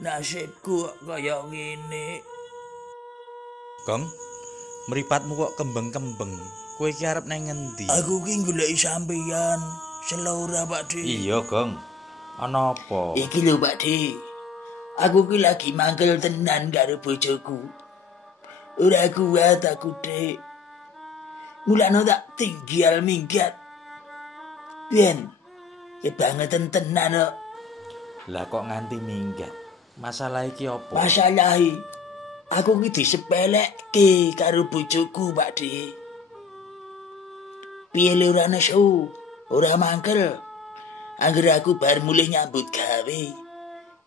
Nasibku kaya ngene. Gong, mripatmu kok kembeng-kembeng. Kowe iki arep nang ngendi? Aku ki goleki sampeyan. Selora, Pakde. Iya, Gong. Ana apa? Iki lho, Pakde. Aku ki lagi mangkel tenan karo bojoku. Ora kuat aku, Dik. Mulane tak tinggal minggat. Yen, kebangetan tenan kok. Lah kok nganti minggat? Masalah iki apa? Masalahe aku ki disepelekke karo bojoku, Pakde. Piye le ora nesu, ora mangkel. Angger aku bar mulih nyambut gawe.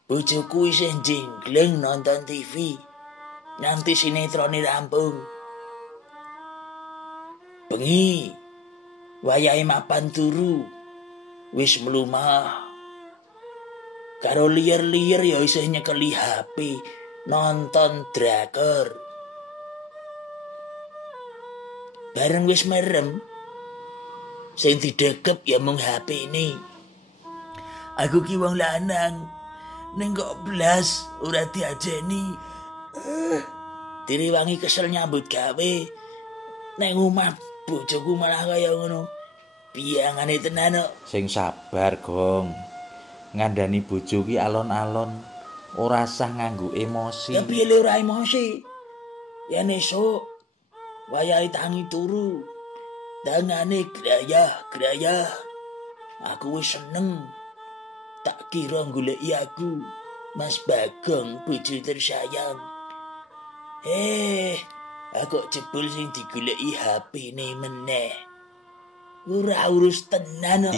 Bojoku isih jenggleng nonton TV. Nanti sinetrone rampung. Bengi wayahe mapan turu. Wis mlumah. Karo liyer-liyer ya isih nyekeli HP nonton drakor. Bareng wis merem, sing didekep ya mung HP ini. Aku ki wong lanang, ning kok blas ora diajeni. Direwangi kesel nyambut gawe. Neng omah bojoku malah kaya ngono. Piyangane tenan kok. Sing sabar, Gong. Ngandani bojo ki alon-alon, ora sah nganggo emosi. Ya piye le ora emosi. Yen esuk wayahe tangi turu. Dangane grayah-grayah. Aku wis seneng. Tak kira goleki aku Mas Bagong bojo tersayang. Aku jebul sing digoleki HP-ne meneh. Ora urus tenan kok.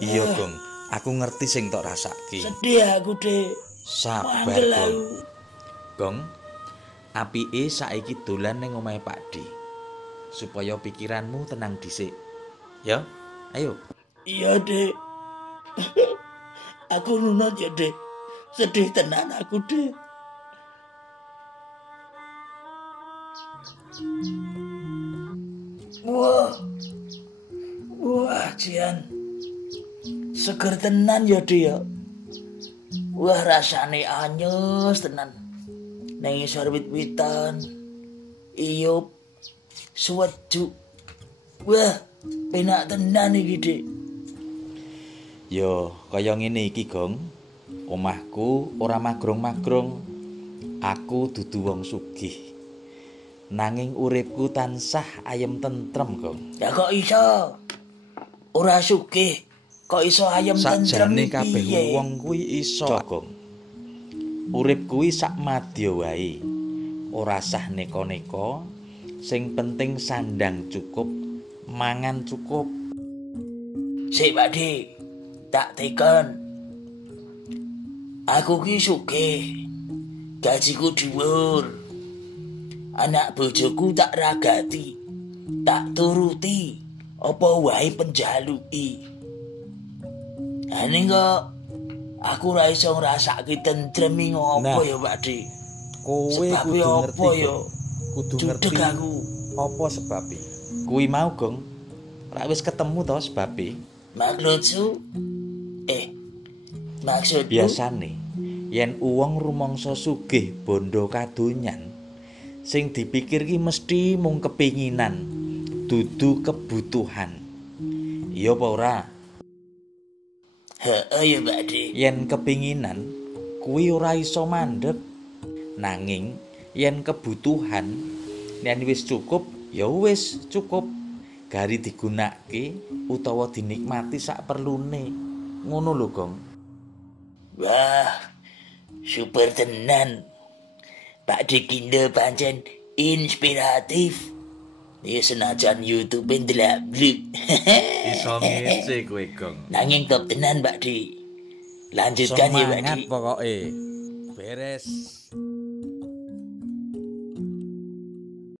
Iya, Gong. Aku ngerti sing tok rasake. Sedih aku, Dik. Sabar, Mangkel Gong. aku. Gong, apike saiki dolan ning omahe Pakde. Supaya pikiranmu tenang dhisik. Ya, ayo. Iya, Dik. Aku nunut ya, Dik. Sedih tenan aku, Dik. Wah, Jian. Seger tenan ya, Dik ya. Wah, rasane anyes tenan. Nang isor wit-witan. Iyup. Suwejuk. Wah, penak tenan iki, Dik. Yo, kaya ngene iki, Gong. Omahku ora magrong-magrong. Aku dudu wong sugih. Nanging uripku tansah ayem tentrem, Gong. Ya kok iso? Ora sugih, kok iso ayem tentrem Sakjane piye? kabeh wong kuwi iso, Gong. Urip kuwi sak madya wae. Ora sah neko-neko, sing penting sandang cukup, mangan cukup. Sik, Pakde. Tak tekan. Aku ki sugih. Gajiku dhuwur. Anak bojoku tak ragati. Tak turuti apa wae penjaluki. Ning kok aku ora iso ngrasake tentrem ngopo ya, Pakde? Kowe Sebab kudu apa ngerti, ya? Gong. Kudu ngerti Judeg aku. apa sebabe. Kuwi mau, Gong. Ora wis ketemu to sebabe. Maksudku Biasane yen uwong rumangsa sugih bondo kadonyan, sing dipikir ki mesti mung kepinginan, dudu kebutuhan. Iya apa ora? Heeh ya, Pakde. Yen kepinginan kuwi ora iso mandeg. Nanging yen kebutuhan yen wis cukup, ya wis cukup. Gari digunakake utawa dinikmati sak perlune. Ngono lho, Gong. Wah, super tenan. Pakde Kindo pancen inspiratif. Ya senajan YouTube ndelak-bluk. Iso ngece kowe, Gong. Nanging top tenan, Pakde. Lanjutkan ya, Semangat Pakde. pokoke. Beres.